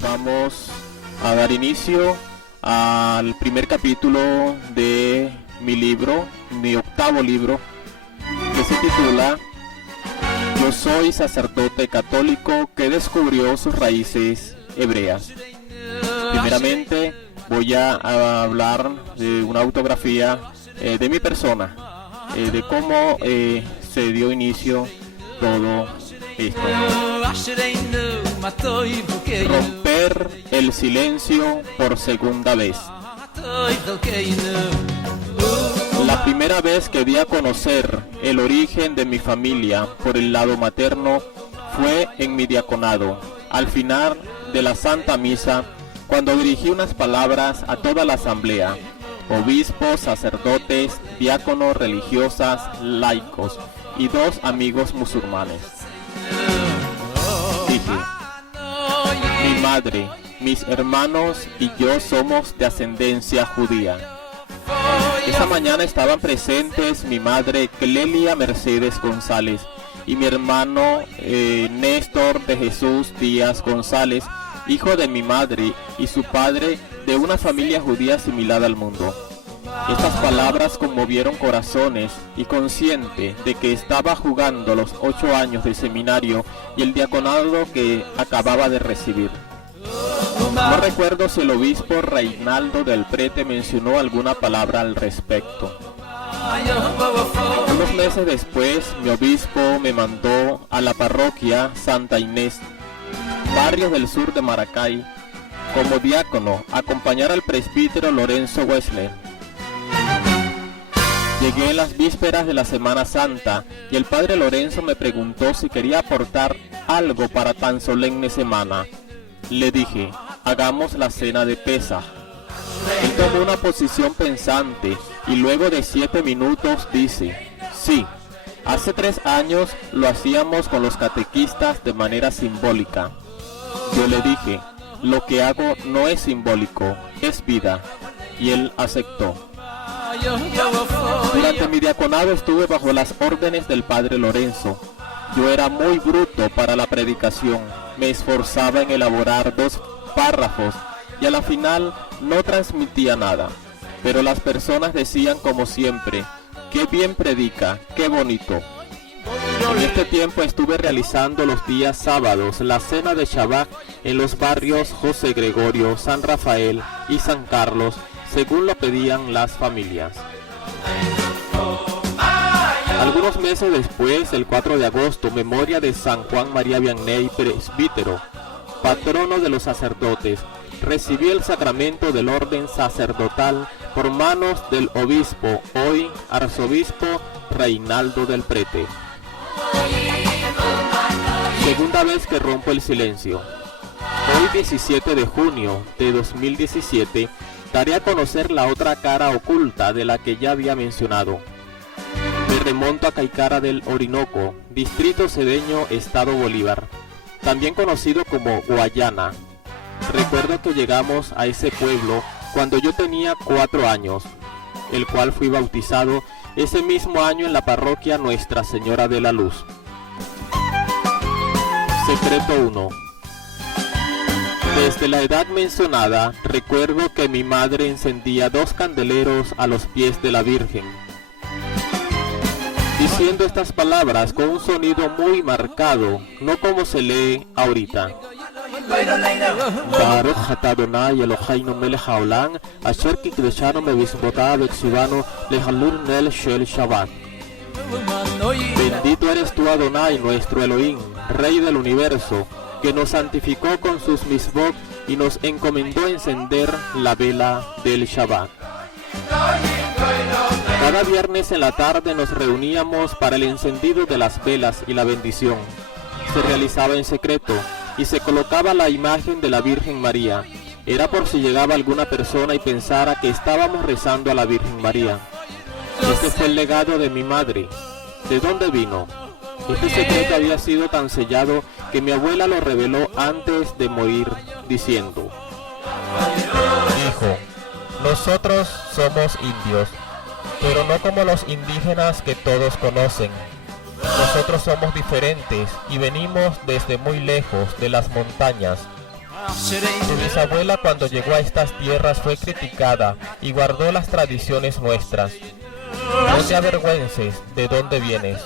Vamos a dar inicio al primer capítulo de mi libro, mi octavo libro, que se titula Yo soy sacerdote católico que descubrió sus raíces hebreas. Primeramente voy a hablar de una autografía de mi persona, de cómo se dio inicio todo esto. Romper el silencio por segunda vez. La primera vez que di a conocer el origen de mi familia por el lado materno fue en mi diaconado, al final de la Santa Misa, cuando dirigí unas palabras a toda la asamblea, obispos, sacerdotes, diáconos, religiosas, laicos y 2 amigos musulmanes. Dije: mi madre, mis hermanos y yo somos de ascendencia judía. Esa mañana estaban presentes mi madre Clelia Mercedes González y mi hermano Néstor de Jesús Díaz González, hijo de mi madre y su padre, de una familia judía asimilada al mundo. Estas palabras conmovieron corazones y consciente de que estaba jugando los 8 años de seminario y el diaconado que acababa de recibir. No recuerdo si el obispo Reinaldo del Prete mencionó alguna palabra al respecto. Unos meses después, mi obispo me mandó a la parroquia Santa Inés, barrio del sur de Maracay, como diácono, a acompañar al presbítero Lorenzo Wesley. Llegué en las vísperas de la Semana Santa y el padre Lorenzo me preguntó si quería aportar algo para tan solemne semana. Le dije: hagamos la cena de Pesaj. Él tomó una posición pensante y luego de 7 minutos dice: sí, hace 3 años lo hacíamos con los catequistas de manera simbólica. Yo le dije: lo que hago no es simbólico, es vida. Y él aceptó. Durante mi diaconado estuve bajo las órdenes del padre Lorenzo. Yo era muy bruto para la predicación, me esforzaba en elaborar 2 párrafos y a la final no transmitía nada. Pero las personas decían como siempre: qué bien predica, qué bonito. En este tiempo estuve realizando los días sábados la cena de Shabbat en los barrios José Gregorio, San Rafael y San Carlos, según lo pedían las familias. Algunos meses después, el 4 de agosto, memoria de San Juan María Vianney, presbítero, patrono de los sacerdotes, recibí el sacramento del orden sacerdotal por manos del obispo, hoy arzobispo Reinaldo del Prete. Segunda vez que rompo el silencio. Hoy 17 de junio de 2017, daré a conocer la otra cara oculta de la que ya había mencionado. Me remonto a Caicara del Orinoco, distrito cedeño, estado Bolívar, también conocido como Guayana. Recuerdo que llegamos a ese pueblo cuando yo tenía 4 años, el cual fui bautizado ese mismo año en la parroquia Nuestra Señora de la Luz. Secreto 1. Desde la edad mencionada, recuerdo que mi madre encendía 2 candeleros a los pies de la Virgen, diciendo estas palabras con un sonido muy marcado, no como se lee ahorita. Baruch atah Adonai Eloheinu melech haolam, asher kikdeshanu bemitzvotav v'tzivanu lehalul nel shel Shabbat. Bendito eres tú, Adonai, nuestro Elohim, Rey del universo, que nos santificó con sus mitzvot y nos encomendó encender la vela del Shabbat. Cada viernes en la tarde nos reuníamos para el encendido de las velas y la bendición. Se realizaba en secreto y se colocaba la imagen de la Virgen María. Era por si llegaba alguna persona y pensara que estábamos rezando a la Virgen María. Este fue el legado de mi madre. ¿De dónde vino? Este secreto había sido tan sellado que mi abuela lo reveló antes de morir, diciendo: Hijo, nosotros somos indios, pero no como los indígenas que todos conocen. Nosotros somos diferentes y venimos desde muy lejos de las montañas. Tu bisabuela cuando llegó a estas tierras fue criticada y guardó las tradiciones nuestras. No te avergüences de dónde vienes.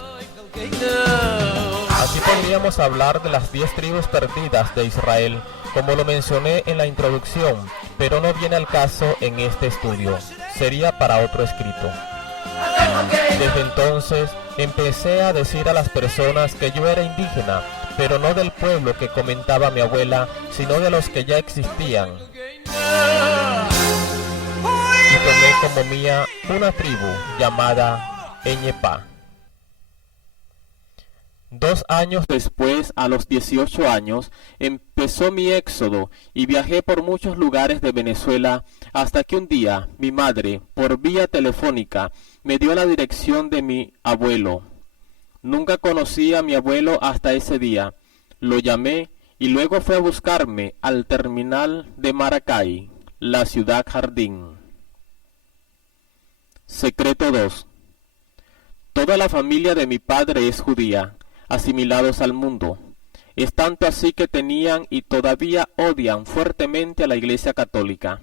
Así podríamos hablar de las 10 tribus perdidas de Israel, como lo mencioné en la introducción, pero no viene al caso en este estudio. Sería para otro escrito. Desde entonces empecé a decir a las personas que yo era indígena, pero no del pueblo que comentaba mi abuela, sino de los que ya existían. Y tomé como mía una tribu llamada Ñepa. 2 años después, a los 18 años, empezó mi éxodo y viajé por muchos lugares de Venezuela hasta que un día mi madre, por vía telefónica, me dio la dirección de mi abuelo. Nunca conocí a mi abuelo hasta ese día. Lo llamé y luego fue a buscarme al terminal de Maracay, la ciudad jardín. Secreto 2. Toda la familia de mi padre es judía, asimilados al mundo. Es tanto así que tenían y todavía odian fuertemente a la Iglesia Católica.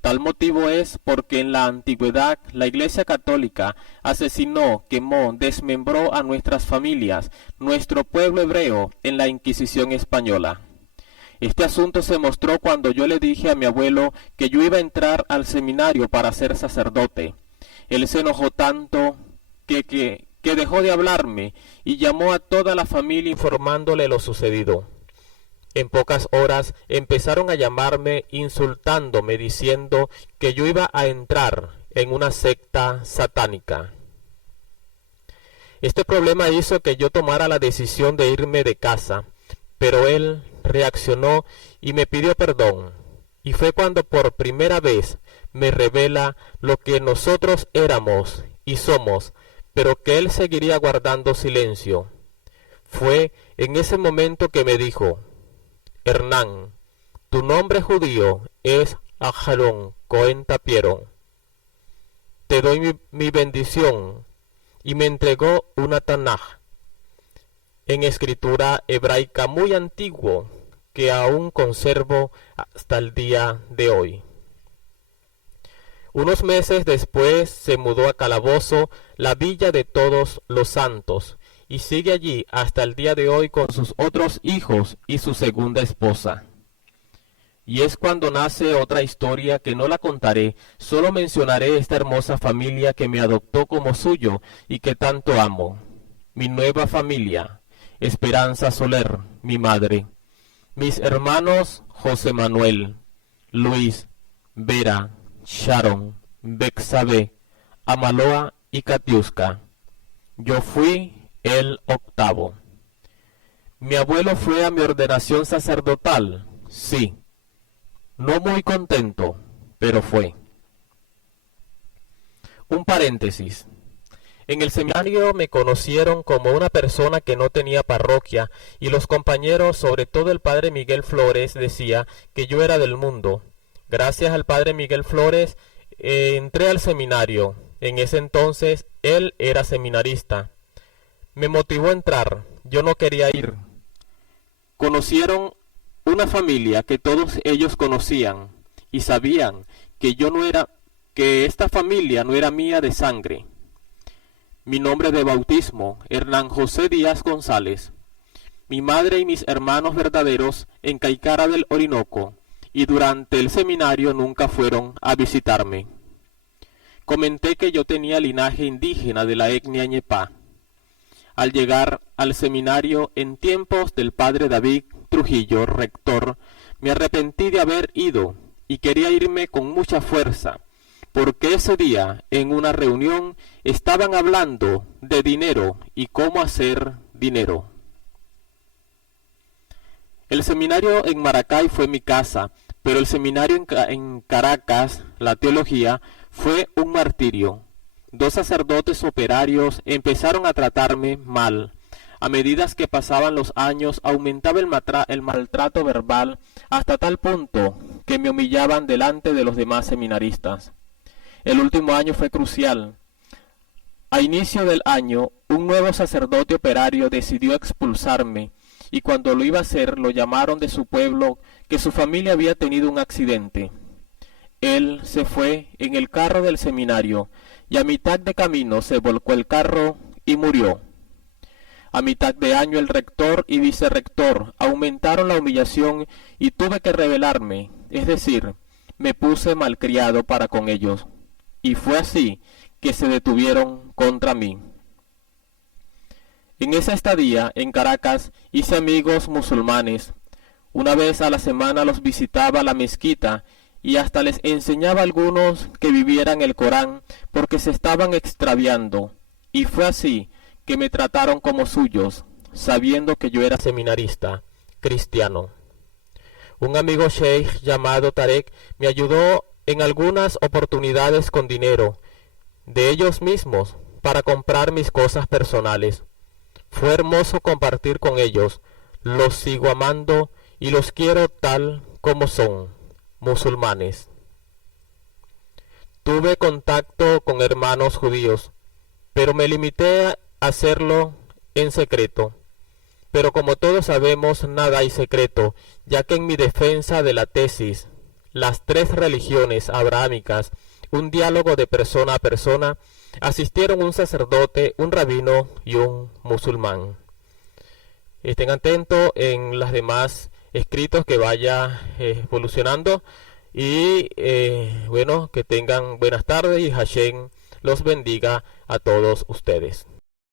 Tal motivo es porque en la antigüedad la Iglesia Católica asesinó, quemó, desmembró a nuestras familias, nuestro pueblo hebreo, en la Inquisición española. Este asunto se mostró cuando yo le dije a mi abuelo que yo iba a entrar al seminario para ser sacerdote. Él se enojó tanto que dejó de hablarme y llamó a toda la familia informándole lo sucedido. En pocas horas empezaron a llamarme insultándome diciendo que yo iba a entrar en una secta satánica. Este problema hizo que yo tomara la decisión de irme de casa, pero él reaccionó y me pidió perdón. Y fue cuando por primera vez me revela lo que nosotros éramos y somos, pero que él seguiría guardando silencio. Fue en ese momento que me dijo: Hernán, tu nombre judío es Ajalón Cohen Tapiero. Te doy mi bendición, y me entregó una Tanaj, en escritura hebraica muy antiguo, que aún conservo hasta el día de hoy. Unos meses después se mudó a Calabozo, la villa de Todos los Santos, y sigue allí hasta el día de hoy con sus otros hijos y su segunda esposa. Y es cuando nace otra historia que no la contaré, solo mencionaré esta hermosa familia que me adoptó como suyo y que tanto amo. Mi nueva familia, Esperanza Soler, mi madre. Mis hermanos José Manuel, Luis, Vera, Sharon, Bexabe, Amaloa y Katiuska. Yo fui el octavo. ¿Mi abuelo fue a mi ordenación sacerdotal? Sí. No muy contento, pero fue. Un paréntesis. En el seminario me conocieron como una persona que no tenía parroquia y los compañeros, sobre todo el padre Miguel Flores, decía que yo era del mundo. Gracias al padre Miguel Flores entré al seminario. En ese entonces él era seminarista. Me motivó a entrar. Yo no quería ir. Conocieron una familia que todos ellos conocían y sabían que esta familia no era mía de sangre. Mi nombre de bautismo, Hernán José Díaz González. Mi madre y mis hermanos verdaderos en Caicara del Orinoco, y durante el seminario nunca fueron a visitarme. Comenté que yo tenía linaje indígena de la etnia Ñepa. Al llegar al seminario en tiempos del padre David Trujillo, rector, me arrepentí de haber ido y quería irme con mucha fuerza, porque ese día en una reunión estaban hablando de dinero y cómo hacer dinero. El seminario en Maracay fue mi casa, pero el seminario en Caracas, la teología, fue un martirio. 2 sacerdotes operarios empezaron a tratarme mal. A medida que pasaban los años, aumentaba el maltrato verbal hasta tal punto que me humillaban delante de los demás seminaristas. El último año fue crucial. A inicio del año, un nuevo sacerdote operario decidió expulsarme, y cuando lo iba a hacer, lo llamaron de su pueblo que su familia había tenido un accidente. Él se fue en el carro del seminario, y a mitad de camino se volcó el carro y murió. A mitad de año el rector y vicerrector aumentaron la humillación y tuve que rebelarme, es decir, me puse malcriado para con ellos, y fue así que se detuvieron contra mí. En esa estadía en Caracas hice amigos musulmanes. Una vez a la semana los visitaba a la mezquita y hasta les enseñaba a algunos que vivieran el Corán porque se estaban extraviando, y fue así que me trataron como suyos, sabiendo que yo era seminarista, cristiano. Un amigo sheikh llamado Tarek me ayudó en algunas oportunidades con dinero de ellos mismos para comprar mis cosas personales. Fue hermoso compartir con ellos, los sigo amando y los quiero tal como son, musulmanes. Tuve contacto con hermanos judíos, pero me limité a hacerlo en secreto. Pero como todos sabemos, nada hay secreto, ya que en mi defensa de la tesis, las tres religiones abrahámicas, un diálogo de persona a persona, asistieron un sacerdote, un rabino y un musulmán. Estén atentos en las demás escritos que vaya evolucionando y bueno, que tengan buenas tardes y Hashem los bendiga a todos ustedes.